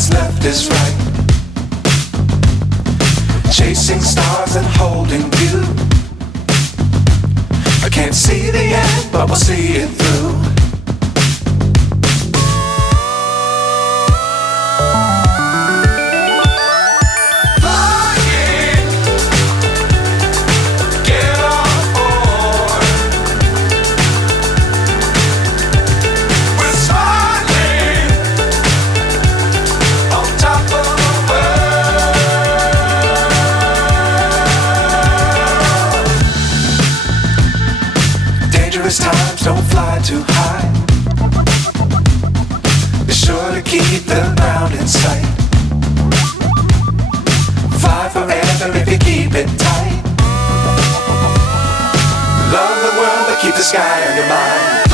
what's left is right. Chasing stars and holding you. I can't see the end, but we'll see it through. Times don't fly too high. Be sure to keep the ground in sight. Fly forever if you keep it tight. Love the world but keep the sky on your mind.